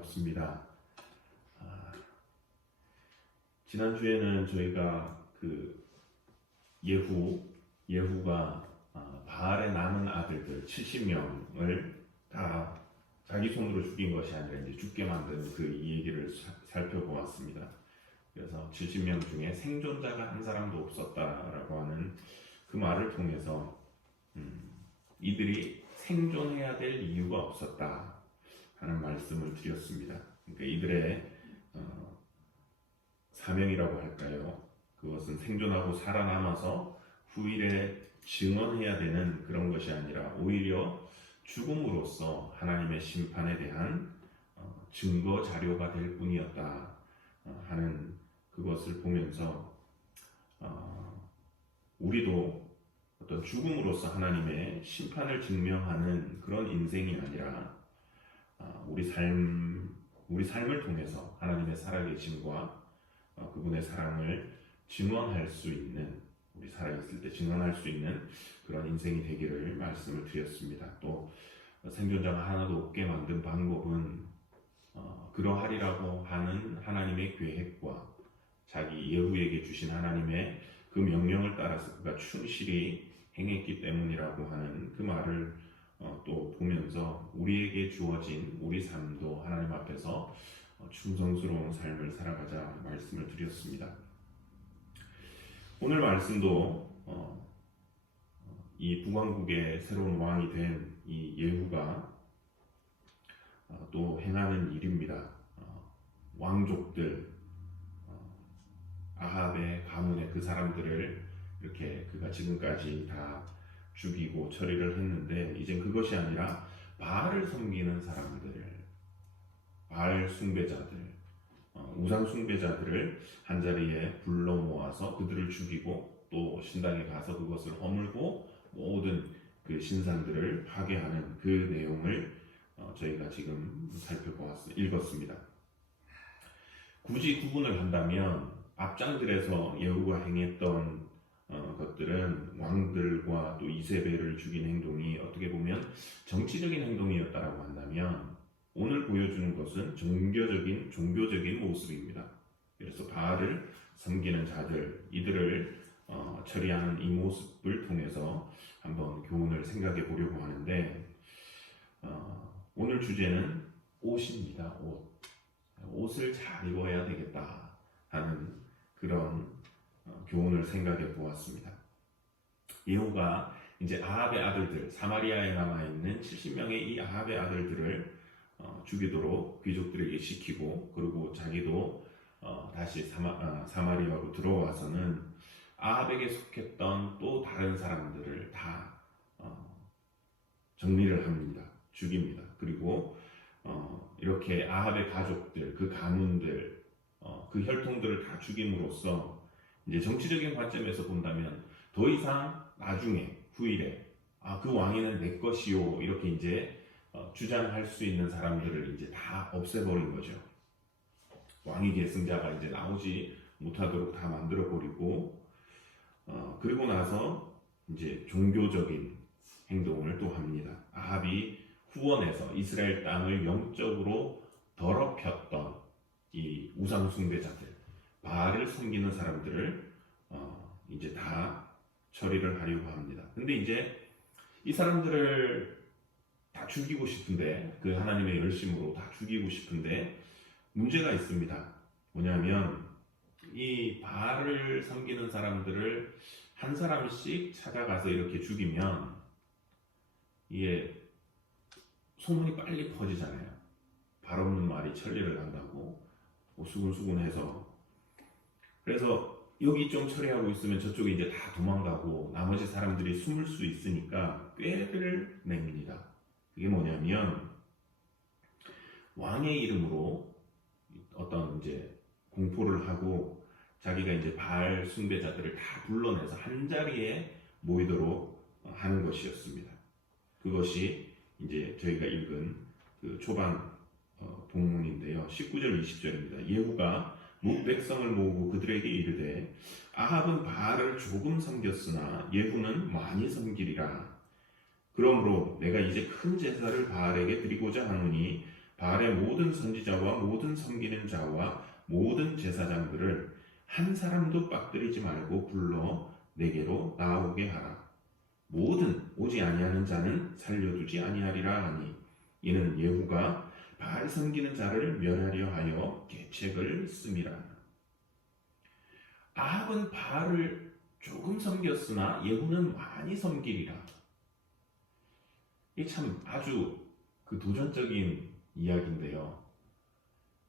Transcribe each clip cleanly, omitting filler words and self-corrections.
반갑습니다. 아, 지난주에는 저희가 그 예후가 바알의 남은 아들들 70명을 다 자기 손으로 죽인 것이 아니라 이제 죽게 만든 그 얘기를 살펴보았습니다. 그래서 70명 중에 생존자가 한 사람도 없었다라고 하는 그 말을 통해서 이들이 생존해야 될 이유가 없었다 하는 말씀을 드렸습니다. 그러니까 이들의 사명이라고 할까요? 그것은 생존하고 살아남아서 후일에 증언해야 되는 그런 것이 아니라 오히려 죽음으로써 하나님의 심판에 대한 증거 자료가 될 뿐이었다 하는 그것을 보면서 우리도 어떤 죽음으로써 하나님의 심판을 증명하는 그런 인생이 아니라 우리 삶을 통해서 하나님의 살아계심과 그분의 사랑을 증언할 수 있는, 우리 살아있을 때 증언할 수 있는 그런 인생이 되기를 말씀을 드렸습니다. 또 생존자가 하나도 없게 만든 방법은 그러하리라고 하는 하나님의 계획과 자기 예후에게 주신 하나님의 그 명령을 따라서 그가 충실히 행했기 때문이라고 하는 그 말을 또 보면서 우리에게 주어진 우리 삶도 하나님 앞에서 충성스러운 삶을 살아가자 말씀을 드렸습니다. 오늘 말씀도 이 북왕국의 새로운 왕이 된 이 예후가 또 행하는 일입니다. 왕족들, 아합의 가문의 그 사람들을 이렇게 그가 지금까지 다 죽이고 처리를 했는데, 이젠 그것이 아니라 바알을 섬기는 사람들, 바알 숭배자들, 우상 숭배자들을 한자리에 불러 모아서 그들을 죽이고 또 신당에 가서 그것을 허물고 모든 그 신상들을 파괴하는 그 내용을 저희가 지금 읽었습니다. 굳이 구분을 한다면 앞장들에서 예후가 행했던 것들은 왕들과 또 이세벨을 죽인 행동이 어떻게 보면 정치적인 행동이었다라고 한다면, 오늘 보여주는 것은 종교적인 모습입니다. 그래서 바알을 섬기는 자들, 이들을 처리하는 이 모습을 통해서 한번 교훈을 생각해 보려고 하는데, 오늘 주제는 옷입니다. 옷을 잘 입어야 되겠다 하는 그런 교훈을 생각해 보았습니다. 예후가 이제 아합의 아들들, 사마리아에 남아있는 70명의 이 아합의 아들들을 죽이도록 귀족들에게 시키고, 그리고 자기도 다시 사마리아로 들어와서는 아합에게 속했던 또 다른 사람들을 다 정리를 합니다. 죽입니다. 그리고 이렇게 아합의 가족들, 그 가문들, 그 혈통들을 다 죽임으로써 이제 정치적인 관점에서 본다면 더 이상 나중에 후일에 그 왕위는 내 것이요 이렇게 이제 주장할 수 있는 사람들을 이제 다 없애버린 거죠. 왕위 계승자가 이제 나오지 못하도록 다 만들어 버리고, 그리고 나서 이제 종교적인 행동을 또 합니다. 아합이 후원해서 이스라엘 땅을 영적으로 더럽혔던 이 우상 숭배자들, 바알을 섬기는 사람들을 이제 다 처리를 하려고 합니다. 근데 이제 이 사람들을 다 죽이고 싶은데, 그 하나님의 열심으로 다 죽이고 싶은데 문제가 있습니다. 뭐냐면 이 바알을 섬기는 사람들을 한 사람씩 찾아가서 이렇게 죽이면 이게 소문이 빨리 퍼지잖아요. 발 없는 말이 천리를 한다고 수군수군해서. 그래서 여기 좀 처리하고 있으면 저쪽에 이제 다 도망가고 나머지 사람들이 숨을 수 있으니까 꾀를 냅니다. 그게 뭐냐면 왕의 이름으로 어떤 이제 공포를 하고 자기가 이제 바알 숭배자들을 다 불러내서 한 자리에 모이도록 하는 것이었습니다. 그것이 이제 저희가 읽은 그 초반 본문인데요. 19절 20절입니다. 예후가 백성을 모으고 그들에게 이르되 아합은 바알을 조금 섬겼으나 예후는 많이 섬기리라. 그러므로 내가 이제 큰 제사를 바알에게 드리고자 하노니 바알의 모든 선지자와 모든 섬기는 자와 모든 제사장들을 한 사람도 빠뜨리지 말고 불러 내게로 나오게 하라. 모든 오지 아니하는 자는 살려두지 아니하리라 하니 이는 예후가 바알 섬기는 자를 멸하려 하여 계책을 씀이라. 아합은 바알을 조금 섬겼으나 예후는 많이 섬기리라. 이게 참 아주 그 도전적인 이야기인데요.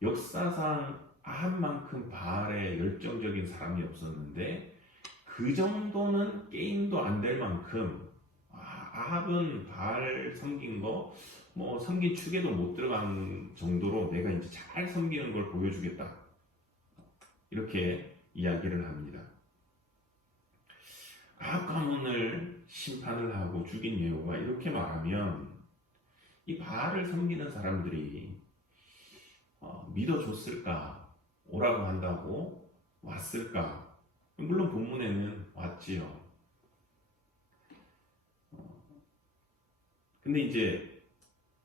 역사상 아합만큼 바알에 열정적인 사람이 없었는데 그 정도는 게임도 안 될 만큼 아합은 바알 섬긴 거 뭐 섬긴 축에도 못 들어간 정도로 내가 이제 잘 섬기는 걸 보여주겠다. 이렇게 이야기를 합니다. 아합 가문을 심판을 하고 죽인 예후가 이렇게 말하면 이 바알을 섬기는 사람들이 믿어줬을까? 오라고 한다고 왔을까? 물론 본문에는 왔지요. 근데 이제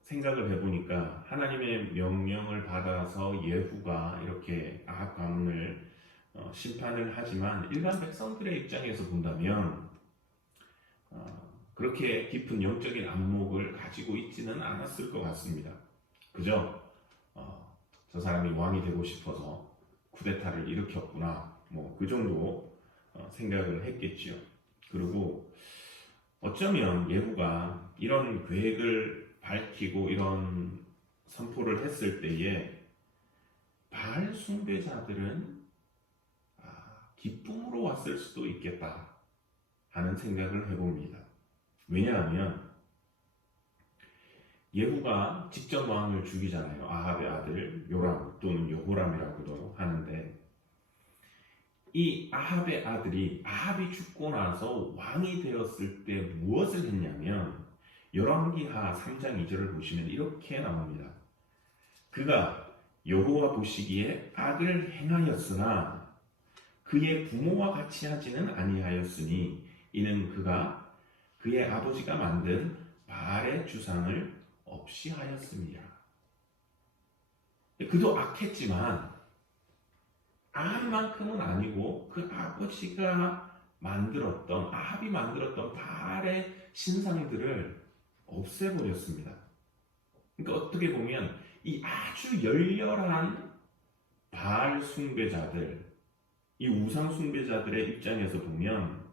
생각을 해보니까 하나님의 명령을 받아서 예후가 이렇게 아합 가문을 심판을 하지만 일반 백성들의 입장에서 본다면 그렇게 깊은 영적인 안목을 가지고 있지는 않았을 것 같습니다. 그저 저 사람이 왕이 되고 싶어서 쿠데타를 일으켰구나, 뭐 그 정도 생각을 했겠지요. 그리고 어쩌면 예후가 이런 계획을 밝히고 이런 선포를 했을 때에 바알 숭배자들은 기쁨으로 왔을 수도 있겠다 하는 생각을 해봅니다. 왜냐하면 예후가 직접 왕을 죽이잖아요. 아합의 아들 요람 또는 여호람이라고도 하는데 이 아합의 아들이 아합이 죽고 나서 왕이 되었을 때 무엇을 했냐면 열왕기하 3장 2절을 보시면 이렇게 나옵니다. 그가 여호와 보시기에 악을 행하였으나 그의 부모와 같이 하지는 아니하였으니 이는 그가 그의 아버지가 만든 바알의 주상을 없이 하였습니다. 그도 악했지만 아합만큼은 아니고 그 아버지가 만들었던 아합이 만들었던 바알의 신상들을 없애버렸습니다. 그러니까 어떻게 보면 이 아주 열렬한 바알 숭배자들, 이 우상 숭배자들의 입장에서 보면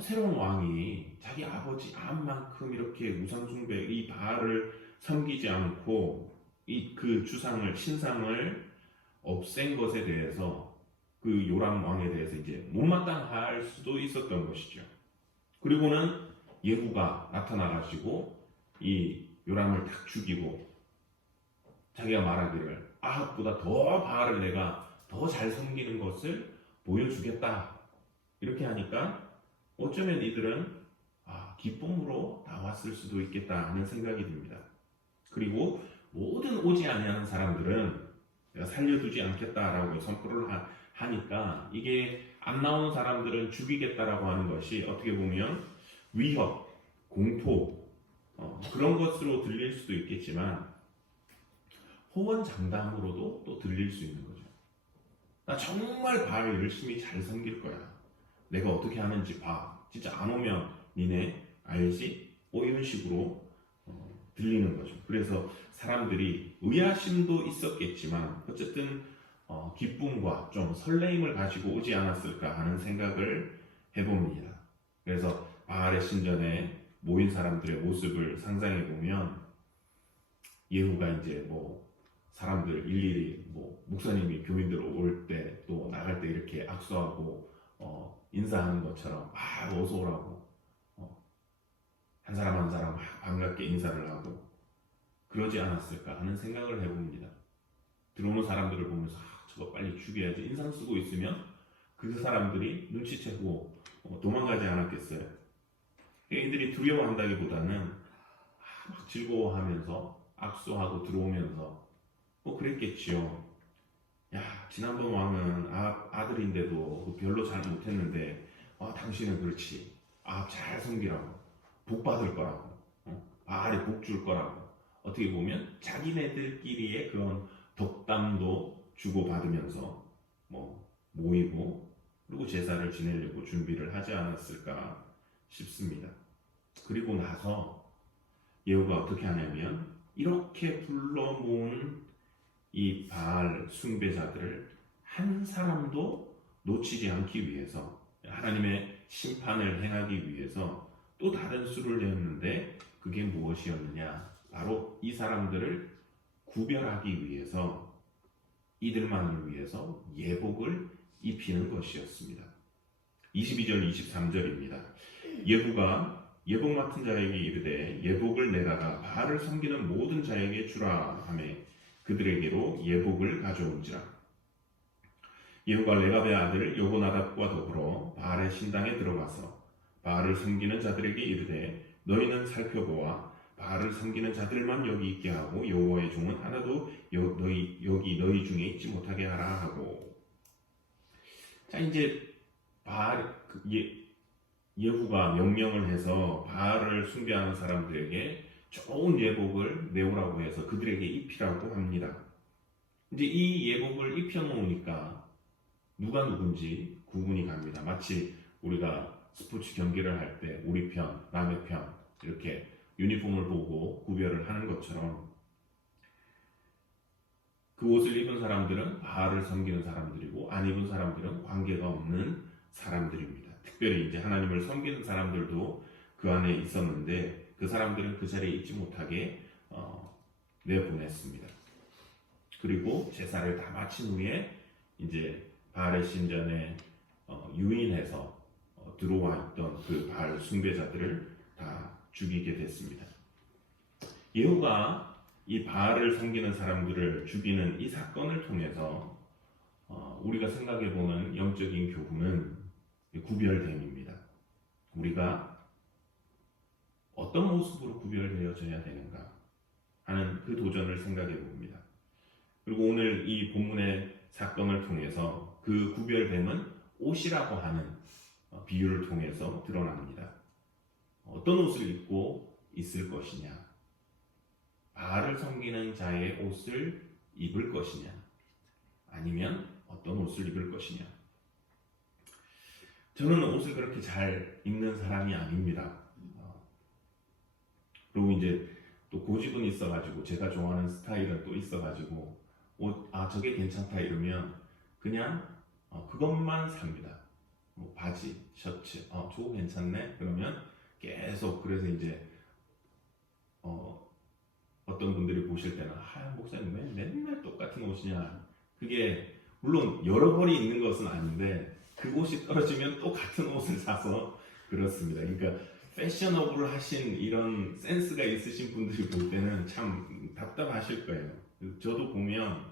새로운 왕이 자기 아버지 아합만큼 이렇게 우상 숭배, 이 바알을 섬기지 않고 이 그 주상을 신상을 없앤 것에 대해서 그 요람 왕에 대해서 이제 못마땅할 수도 있었던 것이죠. 그리고는 예후가 나타나가지고 이 요람을 딱 죽이고 자기가 말하기를 아합보다 더 바알을 내가 더 잘 섬기는 것을 보여주겠다 이렇게 하니까 어쩌면 이들은 기쁨으로 나왔을 수도 있겠다 하는 생각이 듭니다. 그리고 모든 오지 아니하는 사람들은 내가 살려두지 않겠다라고 선포를 하니까 이게 안 나오는 사람들은 죽이겠다라고 하는 것이 어떻게 보면 위협, 공포 그런 것으로 들릴 수도 있겠지만 호언장담으로도 또 들릴 수 있는 거죠. 나 정말 바알 열심히 잘 섬길 거야. 내가 어떻게 하는지 봐. 진짜 안 오면 니네 알지? 뭐 이런 식으로 들리는 거죠. 그래서 사람들이 의아심도 있었겠지만 어쨌든 기쁨과 좀 설레임을 가지고 오지 않았을까 하는 생각을 해봅니다. 그래서 바알의 신전에 모인 사람들의 모습을 상상해 보면 예후가 이제 뭐 사람들 일일이 뭐 목사님이 교인들 올 때 또 나갈 때 이렇게 악수하고 인사하는 것처럼 어서 오라고 한 사람 한 사람 반갑게 인사를 하고 그러지 않았을까 하는 생각을 해봅니다. 들어오는 사람들을 보면서 저거 빨리 죽여야지 인상 쓰고 있으면 그 사람들이 눈치채고 도망가지 않았겠어요. 얘들이 두려워한다기보다는 막 즐거워하면서 악수하고 들어오면서 뭐 그랬겠지요. 야, 지난번 왕은 아들인데도 별로 잘 못했는데 당신은 그렇지. 잘 섬기라고 복 받을 거라고 바알이 복 줄 거라고 어떻게 보면 자기네들끼리의 그런 덕담도 주고받으면서 모이고 그리고 제사를 지내려고 준비를 하지 않았을까 싶습니다. 그리고 나서 예후가 어떻게 하냐면 이렇게 불러 모은 이 바알 숭배자들을 한 사람도 놓치지 않기 위해서 하나님의 심판을 행하기 위해서 또 다른 수를 내었는데 그게 무엇이었느냐? 바로 이 사람들을 구별하기 위해서 이들만을 위해서 예복을 입히는 것이었습니다. 22절 23절입니다. 예후가 예복 맡은 자에게 이르되 예복을 내다가 바알을 섬기는 모든 자에게 주라 하매 그들에게로 예복을 가져온지라. 예후가 레갑의 아들 여호나답과 더불어 바알의 신당에 들어가서 바알을 섬기는 자들에게 이르되 너희는 살펴보아 바알을 섬기는 자들만 여기 있게 하고 여호와의 종은 하나도 너희 중에 있지 못하게 하라 하고. 자, 이제 예후가 명령을 해서 바알을 숭배하는 사람들에게 좋은 예복을 내오라고 해서 그들에게 입히라고 합니다. 이제 이 예복을 입혀 놓으니까 누가 누군지 구분이 갑니다. 마치 우리가 스포츠 경기를 할 때 우리 편, 남의 편 이렇게 유니폼을 보고 구별을 하는 것처럼 그 옷을 입은 사람들은 바알을 섬기는 사람들이고 안 입은 사람들은 관계가 없는 사람들입니다. 특별히 이제 하나님을 섬기는 사람들도 그 안에 있었는데 그 사람들은 그 자리에 있지 못하게 내보냈습니다. 그리고 제사를 다 마친 후에 이제 바알의 신전에 유인해서 들어와 있던 그 바알 숭배자들을 다 죽이게 됐습니다. 예후가 이 바알을 섬기는 사람들을 죽이는 이 사건을 통해서 우리가 생각해보는 영적인 교훈은 구별됨입니다. 우리가 어떤 모습으로 구별되어져야 되는가 하는 그 도전을 생각해 봅니다. 그리고 오늘 이 본문의 사건을 통해서 그 구별됨은 옷이라고 하는 비유를 통해서 드러납니다. 어떤 옷을 입고 있을 것이냐, 바알을 섬기는 자의 옷을 입을 것이냐, 아니면 어떤 옷을 입을 것이냐. 저는 옷을 그렇게 잘 입는 사람이 아닙니다. 그리고 이제 또 고집은 있어가지고 제가 좋아하는 스타일은 또 있어가지고 저게 괜찮다 이러면 그냥 그것만 삽니다. 바지, 셔츠, 저거 괜찮네? 그러면 계속 그래서 이제 어떤 분들이 보실 때는 목사님 왜 맨날 똑같은 옷이냐. 그게 물론 여러 벌이 있는 것은 아닌데 그 옷이 떨어지면 또 같은 옷을 사서 그렇습니다. 그러니까 패셔너블 하신 이런 센스가 있으신 분들이 볼 때는 참 답답하실 거예요. 저도 보면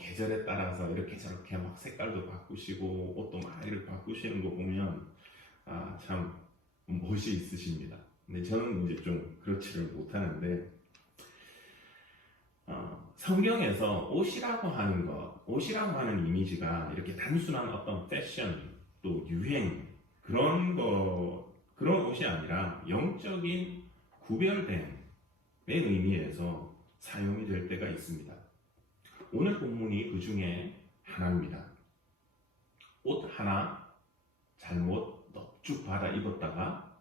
계절에 따라서 이렇게 저렇게 막 색깔도 바꾸시고 옷도 막 이렇게 바꾸시는 거 보면 참 멋이 있으십니다. 근데 저는 이제 좀 그렇지를 못하는데 성경에서 옷이라고 하는 이미지가 이렇게 단순한 어떤 패션 또 유행 그런 옷이 아니라 영적인 구별됨의 의미에서 사용이 될 때가 있습니다. 오늘 본문이 그 중에 하나입니다. 옷 하나 잘못 넙죽 받아 입었다가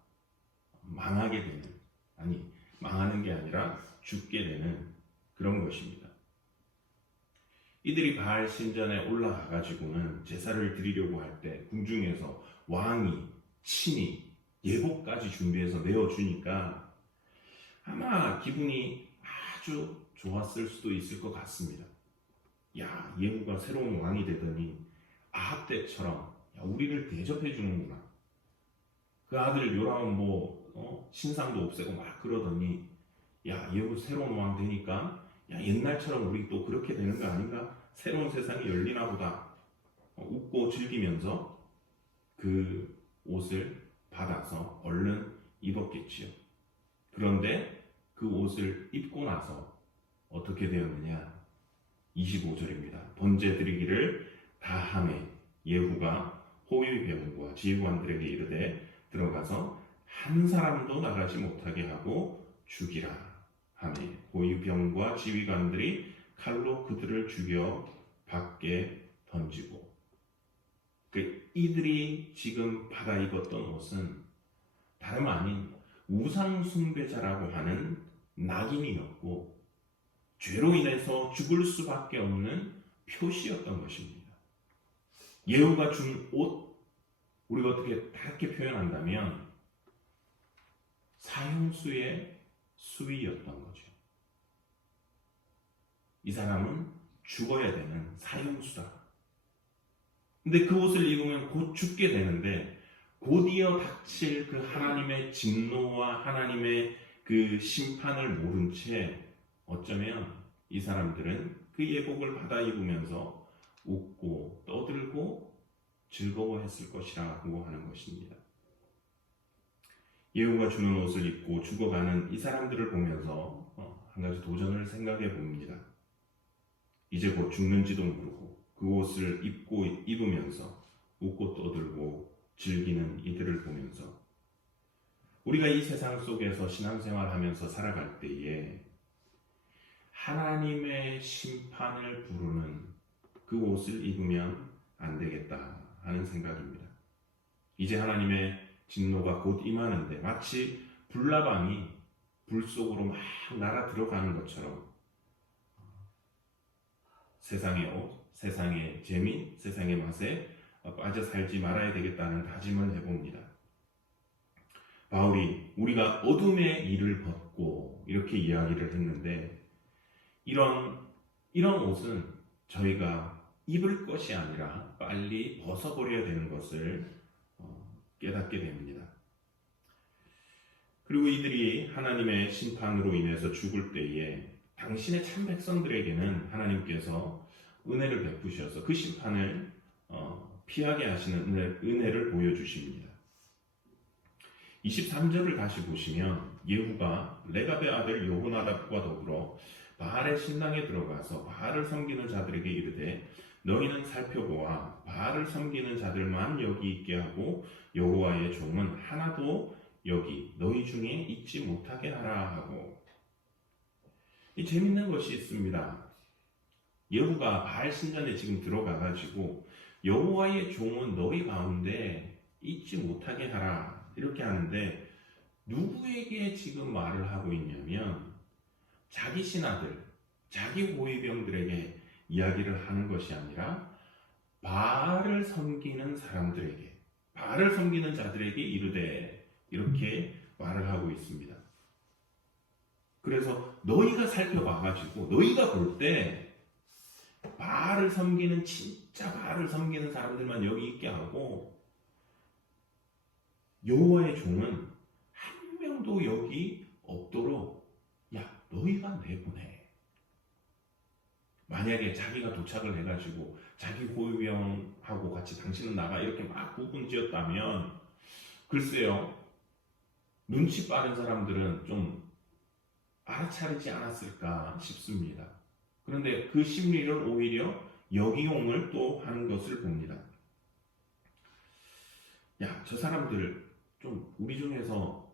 망하게 되는, 망하는 게 아니라 죽게 되는 그런 것입니다. 이들이 바알 신전에 올라가 가지고는 제사를 드리려고 할 때 궁중에서 왕이 친히 예복까지 준비해서 내어주니까 아마 기분이 아주 좋았을 수도 있을 것 같습니다. 예후가 새로운 왕이 되더니 아합 때처럼 우리를 대접해 주는구나. 그 아들 요람은 신상도 없애고 막 그러더니 예후 새로운 왕 되니까 옛날처럼 우리 또 그렇게 되는 거 아닌가? 새로운 세상이 열리나 보다. 웃고 즐기면서 그 옷을 받아서 얼른 입었겠지요. 그런데 그 옷을 입고 나서 어떻게 되었느냐? 25절입니다. 번제 드리기를 다하매 예후가 호위병과 지휘관들에게 이르되 들어가서 한 사람도 나가지 못하게 하고 죽이라 하매 고위병과 지휘관들이 칼로 그들을 죽여 밖에 던지고, 이들이 지금 받아 입었던 옷은 다름 아닌 우상 숭배자라고 하는 낙인이었고 죄로 인해서 죽을 수밖에 없는 표시였던 것입니다. 예후가 준 옷, 우리가 어떻게 다르게 표현한다면 사형수의 수위였던 거죠. 이 사람은 죽어야 되는 사형수다. 근데 그 옷을 입으면 곧 죽게 되는데 곧이어 닥칠 그 하나님의 진노와 하나님의 그 심판을 모른 채 어쩌면 이 사람들은 그 예복을 받아 입으면서 웃고 떠들고 즐거워했을 것이라고 하는 것입니다. 예후가 주는 옷을 입고 죽어가는 이 사람들을 보면서 한 가지 도전을 생각해 봅니다. 이제 곧 죽는지도 모르고 그 옷을 입으면서 웃고 떠들고 즐기는 이들을 보면서 우리가 이 세상 속에서 신앙생활하면서 살아갈 때에 하나님의 심판을 부르는 그 옷을 입으면 안 되겠다 하는 생각입니다. 이제 하나님의 진노가 곧 임하는데 마치 불나방이 불 속으로 막 날아 들어가는 것처럼 세상의 옷, 세상의 재미, 세상의 맛에 빠져 살지 말아야 되겠다는 다짐을 해봅니다. 바울이 우리가 어둠의 일을 벗고 이렇게 이야기를 했는데 이런 옷은 저희가 입을 것이 아니라 빨리 벗어버려야 되는 것을 깨닫게 됩니다. 그리고 이들이 하나님의 심판으로 인해서 죽을 때에 당신의 참 백성들에게는 하나님께서 은혜를 베푸셔서 그 심판을 피하게 하시는 은혜를 보여주십니다. 23절을 다시 보시면 예후가 레갑의 아들 여호나답과 더불어 바알의 신당에 들어가서 바알을 섬기는 자들에게 이르되 너희는 살펴보아 바알을 섬기는 자들만 여기 있게 하고 여호와의 종은 하나도 여기 너희 중에 있지 못하게 하라 하고. 이 재밌는 것이 있습니다. 예후가 바알 신전에 지금 들어가가지고 여호와의 종은 너희 가운데 있지 못하게 하라 이렇게 하는데 누구에게 지금 말을 하고 있냐면 자기 신하들, 자기 호위병들에게 이야기를 하는 것이 아니라 바알을 섬기는 사람들에게, 바알을 섬기는 자들에게 이르되 이렇게 말을 하고 있습니다. 그래서 너희가 살펴봐가지고 너희가 볼 때 바알을 섬기는 진짜 바알을 섬기는 사람들만 여기 있게 하고 여호와의 종은 한 명도 여기 없도록 너희가 내보내. 만약에 자기가 도착을 해가지고 자기 호위병하고 같이 당신은 나가 이렇게 막 구분지었다면 글쎄요 눈치 빠른 사람들은 좀 알아차리지 않았을까 싶습니다. 그런데 그 심리를 오히려 역이용을 또 하는 것을 봅니다. 저 사람들 좀 우리 중에서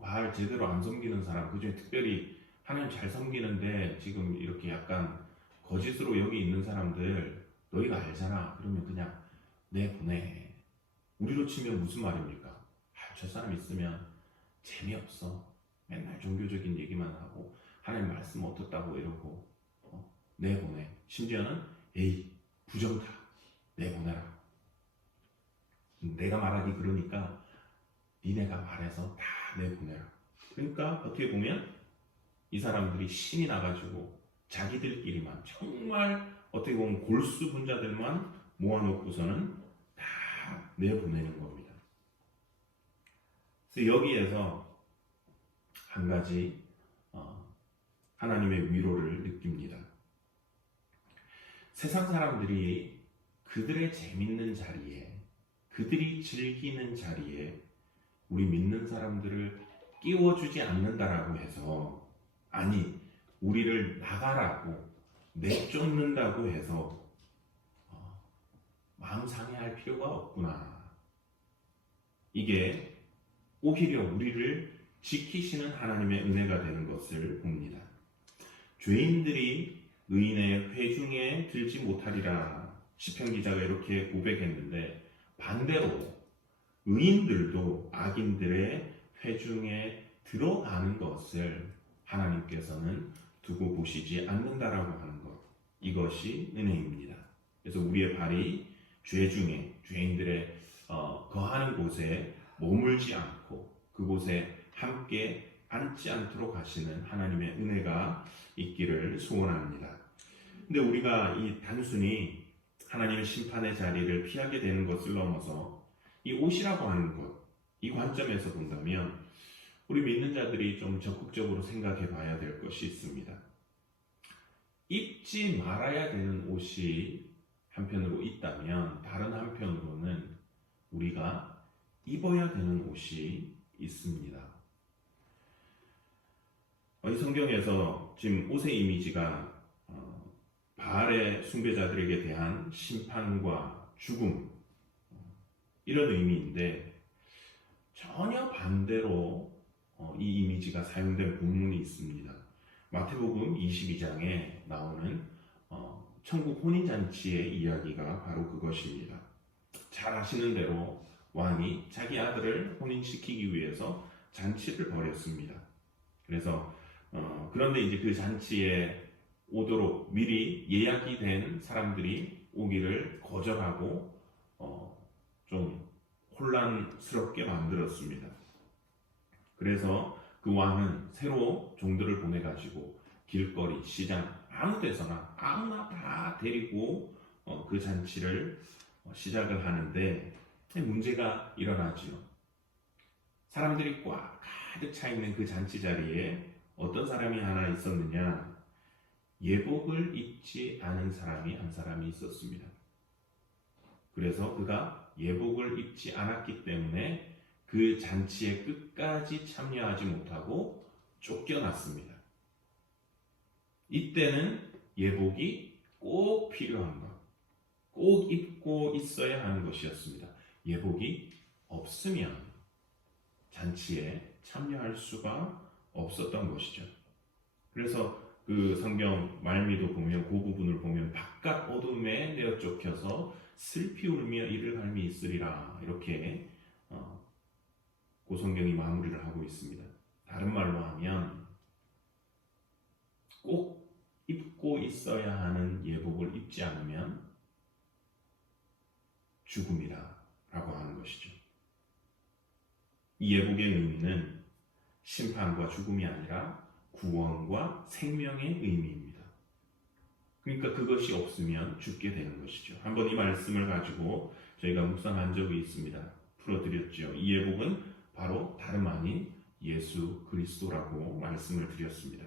바알 제대로 안 섬기는 사람, 그중에 특별히 하나님 잘 섬기는데 지금 이렇게 약간 거짓으로 여기 있는 사람들 너희가 알잖아. 그러면 그냥 내보내. 우리로 치면 무슨 말입니까? 저 사람 있으면 재미없어. 맨날 종교적인 얘기만 하고 하나님 말씀 어떻다고 이러고 내보내. 심지어는 부정타. 내보내라. 내가 말하기 그러니까 니네가 말해서 다 내보내라. 그러니까 어떻게 보면 이 사람들이 신이 나가지고 자기들끼리만 정말 어떻게 보면 골수 분자들만 모아놓고서는 다 내보내는 겁니다. 그래서 여기에서 한 가지 하나님의 위로를 느낍니다. 세상 사람들이 그들의 재밌는 자리에 그들이 즐기는 자리에 우리 믿는 사람들을 끼워주지 않는다라고 해서 아니 우리를 나가라고 내쫓는다고 해서 마음 상해할 필요가 없구나. 이게 오히려 우리를 지키시는 하나님의 은혜가 되는 것을 봅니다. 죄인들이 의인의 회중에 들지 못하리라. 시편 기자가 이렇게 고백했는데 반대로 의인들도 악인들의 회중에 들어가는 것을 하나님께서는 두고 보시지 않는다라고 하는 것. 이것이 은혜입니다. 그래서 우리의 발이 죄 중에 죄인들의 거하는 곳에 머물지 않고 그곳에 함께 앉지 않도록 하시는 하나님의 은혜가 있기를 소원합니다. 근데 우리가 이 단순히 하나님의 심판의 자리를 피하게 되는 것을 넘어서 이 옷이라고 하는 것, 이 관점에서 본다면 우리 믿는 자들이 좀 적극적으로 생각해 봐야 될 것이 있습니다. 입지 말아야 되는 옷이 한편으로 있다면 다른 한편으로는 우리가 입어야 되는 옷이 있습니다. 이 성경에서 지금 옷의 이미지가 바알의 숭배자들에게 대한 심판과 죽음 이런 의미인데 전혀 반대로 이 이미지가 사용된 본문이 있습니다. 마태복음 22장에 나오는 천국 혼인잔치의 이야기가 바로 그것입니다. 잘 아시는 대로 왕이 자기 아들을 혼인시키기 위해서 잔치를 벌였습니다. 그래서 그런데 이제 그 잔치에 오도록 미리 예약이 된 사람들이 오기를 거절하고 좀 혼란스럽게 만들었습니다. 그래서 그 왕은 새로 종들을 보내가지고 길거리, 시장, 아무 데서나 아무나 다 데리고 그 잔치를 시작을 하는데 문제가 일어나지요. 사람들이 꽉 가득 차 있는 그 잔치 자리에 어떤 사람이 하나 있었느냐? 예복을 입지 않은 사람이 한 사람이 있었습니다. 그래서 그가 예복을 입지 않았기 때문에 그 잔치에 끝까지 참여하지 못하고 쫓겨났습니다. 이때는 예복이 꼭 필요한 것, 꼭 입고 있어야 하는 것이었습니다. 예복이 없으면 잔치에 참여할 수가 없었던 것이죠. 그래서 그 성경 말미도 보면 그 부분을 보면 바깥 어둠에 내어 쫓겨서 슬피 울며 이를 갈미 있으리라 이렇게 그 성경이 마무리를 하고 있습니다. 다른 말로 하면 꼭 입고 있어야 하는 예복을 입지 않으면 죽음이라고 하는 것이죠. 이 예복의 의미는 심판과 죽음이 아니라 구원과 생명의 의미입니다. 그러니까 그것이 없으면 죽게 되는 것이죠. 한번 이 말씀을 가지고 저희가 묵상한 적이 있습니다. 풀어드렸죠. 이 예복은 바로 다름 아닌 예수 그리스도라고 말씀을 드렸습니다.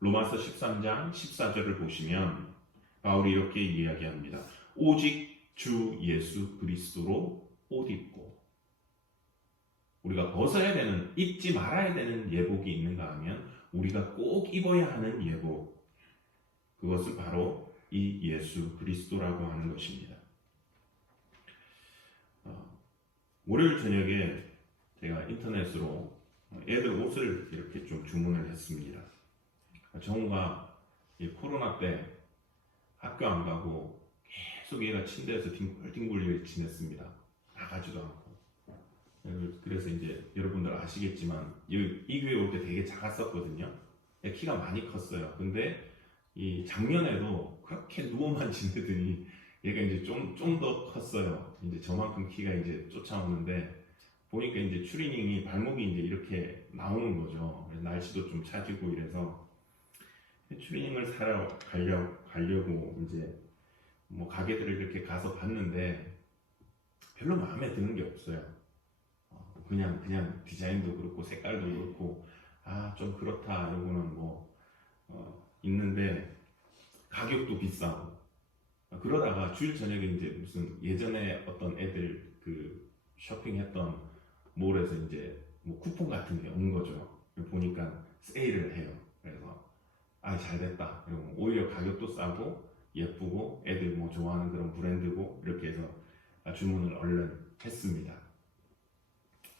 로마서 13장 14절을 보시면 바울이 이렇게 이야기합니다. 오직 주 예수 그리스도로 옷 입고 우리가 벗어야 되는, 입지 말아야 되는 예복이 있는가 하면 우리가 꼭 입어야 하는 예복, 그것은 바로 이 예수 그리스도라고 하는 것입니다. 월요일 저녁에 제가 인터넷으로 애들 옷을 이렇게 좀 주문을 했습니다. 정우가 코로나 때 학교 안 가고 계속 얘가 침대에서 뒹굴뒹굴 지냈습니다. 나가지도 않고. 그래서 이제 여러분들 아시겠지만 이 교회 올 때 되게 작았었거든요. 키가 많이 컸어요. 근데 이 작년에도 그렇게 누워만 지내더니 얘가 이제 좀 더 컸어요. 이제 저만큼 키가 이제 쫓아오는데 보니까 이제 추리닝이 발목이 이제 이렇게 나오는 거죠. 날씨도 좀 차지고 이래서 추리닝을 사러 가려고 이제 뭐 가게들을 이렇게 가서 봤는데 별로 마음에 드는 게 없어요. 그냥 디자인도 그렇고 색깔도 그렇고 좀 그렇다 이거는 뭐 있는데 가격도 비싸고 그러다가 주일 저녁에 이제 무슨 예전에 어떤 애들 그 쇼핑했던 몰에서 이제 뭐 쿠폰 같은 게 온 거죠. 보니까 세일을 해요. 그래서 잘 됐다. 그리고 오히려 가격도 싸고 예쁘고 애들 뭐 좋아하는 그런 브랜드고 이렇게 해서 주문을 얼른 했습니다.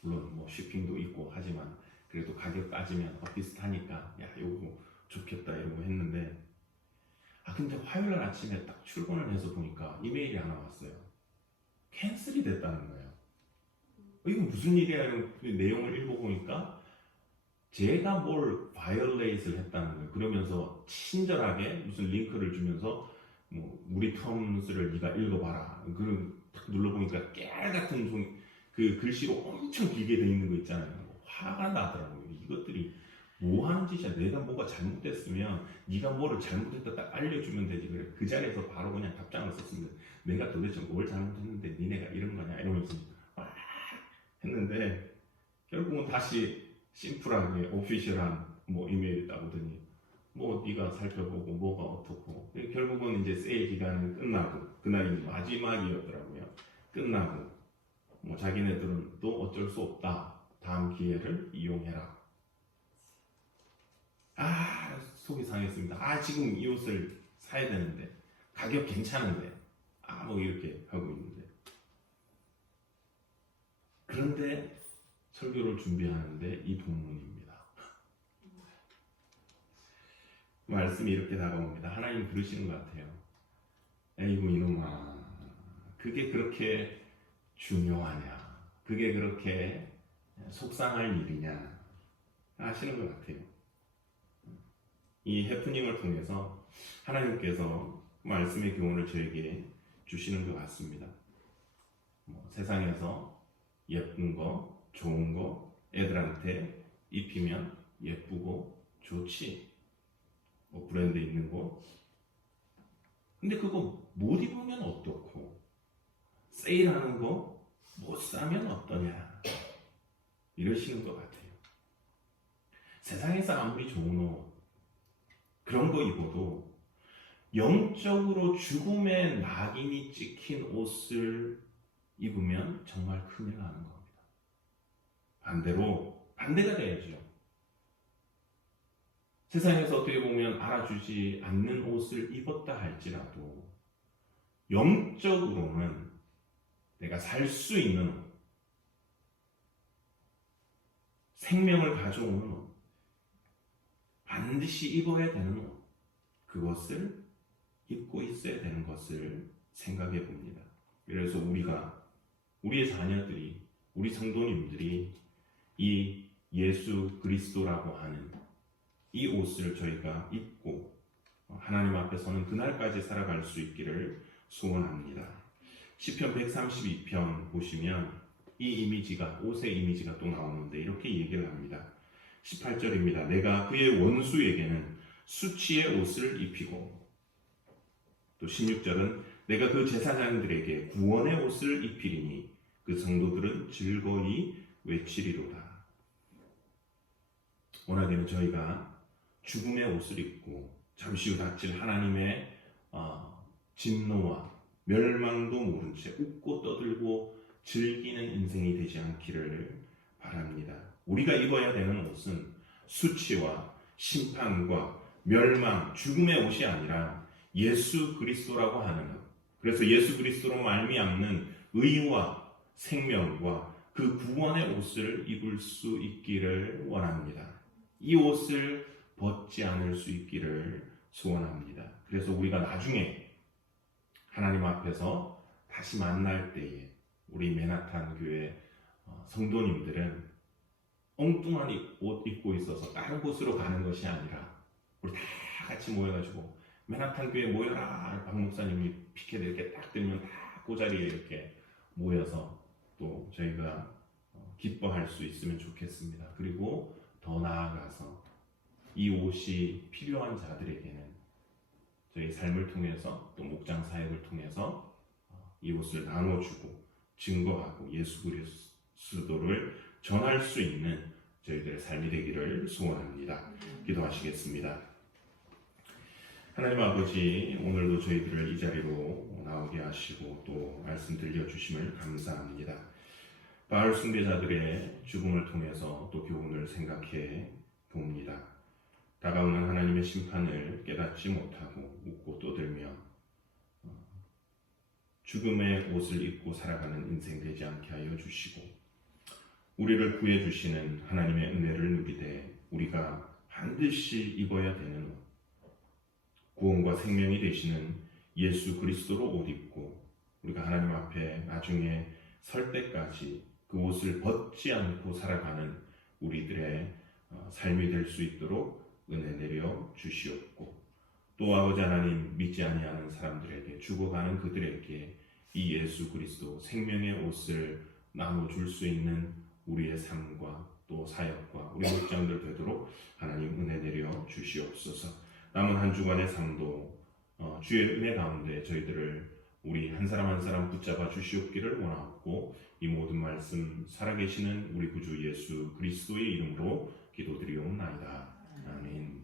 물론 뭐 쇼핑도 있고 하지만 그래도 가격 따지면 비슷하니까 야 요거 좋겠다 이러고 했는데 근데 화요일 날 아침에 딱 출근을 해서 보니까 이메일이 하나 왔어요. 캔슬이 됐다는 거예요. 이건 무슨 일이야? 이런 그 내용을 읽어보니까 제가 뭘 바이올레이트를 했다는 거예요. 그러면서 친절하게 무슨 링크를 주면서 뭐 우리 텀스를 네가 읽어봐라. 그럼 딱 눌러보니까 깨알 같은 그 글씨로 엄청 길게 돼 있는 거 있잖아요. 화가 나더라고요. 이것들이 뭐 하는 짓이야? 내가 뭐가 잘못됐으면 네가 뭐를 잘못했다 딱 알려주면 되지. 그래 그 자리에서 바로 그냥 답장을 썼습니다. 내가 도대체 뭘 잘못했는데 니네가 이런 거냐 이러면서 했는데 결국은 다시 심플하게 오피셜한 뭐 이메일이 따오더니 뭐 네가 살펴보고 뭐가 어떻고 결국은 이제 세일 기간은 끝나고 그날이 마지막이었더라고요. 끝나고 뭐 자기네들은 또 어쩔 수 없다. 다음 기회를 이용해라. 속이 상했습니다. 지금 이 옷을 사야 되는데 가격 괜찮은데 뭐 이렇게 하고 있는데 그런데 설교를 준비하는데 이 본문입니다. 말씀이 이렇게 다가옵니다. 하나님 그러시는 것 같아요. 에이구 이놈아, 그게 그렇게 중요하냐? 그게 그렇게 속상할 일이냐? 하시는 것 같아요. 이 해프닝을 통해서 하나님께서 말씀의 교훈을 저에게 주시는 것 같습니다. 세상에서 예쁜 거, 좋은 거 애들한테 입히면 예쁘고 좋지. 브랜드 있는 거. 근데 그거 못 입으면 어떻고 세일하는 거 못 사면 어떠냐 이러시는 것 같아요. 세상에서 아무리 좋은 옷 그런 거 입어도 영적으로 죽음의 낙인이 찍힌 옷을 입으면 정말 큰일 나는 겁니다. 반대로 반대가 돼야죠. 세상에서 어떻게 보면 알아주지 않는 옷을 입었다 할지라도 영적으로는 내가 살 수 있는 옷, 생명을 가져오는 옷, 반드시 입어야 되는 옷, 그것을 입고 있어야 되는 것을 생각해 봅니다. 그래서 우리의 자녀들이, 우리 성도님들이 이 예수 그리스도라고 하는 이 옷을 저희가 입고 하나님 앞에 서는 그날까지 살아갈 수 있기를 소원합니다. 시편 132편 보시면 이 이미지가, 옷의 이미지가 또 나오는데 이렇게 얘기를 합니다. 18절입니다. 내가 그의 원수에게는 수치의 옷을 입히고, 또 16절은 내가 그 제사장들에게 구원의 옷을 입히리니 그 성도들은 즐거이 외치리로다. 원하기는 저희가 죽음의 옷을 입고 잠시 후 닥칠 하나님의 진노와 멸망도 모른 채 웃고 떠들고 즐기는 인생이 되지 않기를 바랍니다. 우리가 입어야 되는 옷은 수치와 심판과 멸망, 죽음의 옷이 아니라 예수 그리스도라고 하는 것. 그래서 예수 그리스도로 말미암는 의와 생명과 그 구원의 옷을 입을 수 있기를 원합니다. 이 옷을 벗지 않을 수 있기를 소원합니다. 그래서 우리가 나중에 하나님 앞에서 다시 만날 때에 우리 맨하탄 교회 성도님들은 엉뚱한 옷 입고 있어서 다른 곳으로 가는 것이 아니라 우리 다 같이 모여가지고 맨하탄 교회 모여라, 박 목사님이 피켓 이렇게 딱 들면 다 그 자리에 이렇게 모여서 또 저희가 기뻐할 수 있으면 좋겠습니다. 그리고 더 나아가서 이 옷이 필요한 자들에게는 저희 삶을 통해서 또 목장 사역을 통해서 이 옷을 나눠주고 증거하고 예수 그리스도를 전할 수 있는 저희들의 삶이 되기를 소원합니다. 기도하시겠습니다. 하나님 아버지, 오늘도 저희들을 이 자리로 나오게 하시고 또 말씀 들려주심을 감사합니다. 바알 숭배자들의 죽음을 통해서 또 교훈을 생각해 봅니다. 다가오는 하나님의 심판을 깨닫지 못하고 웃고 떠들며 죽음의 옷을 입고 살아가는 인생 되지 않게 하여 주시고 우리를 구해 주시는 하나님의 은혜를 누리되 우리가 반드시 입어야 되는 옷, 구원과 생명이 되시는 예수 그리스도로 옷 입고 우리가 하나님 앞에 나중에 설 때까지 그 옷을 벗지 않고 살아가는 우리들의 삶이 될 수 있도록 은혜 내려 주시옵고, 또 아버지 하나님, 믿지 아니하는 사람들에게, 죽어가는 그들에게 이 예수 그리스도 생명의 옷을 나눠줄 수 있는 우리의 삶과 또 사역과 우리 목장들 되도록 하나님 은혜 내려 주시옵소서. 남은 한 주간의 삶도 주의 은혜 가운데 저희들을 우리 한 사람 한 사람 붙잡아 주시옵기를 원하옵고, 이 모든 말씀 살아계시는 우리 구주 예수 그리스도의 이름으로 기도드리옵나이다. 아멘.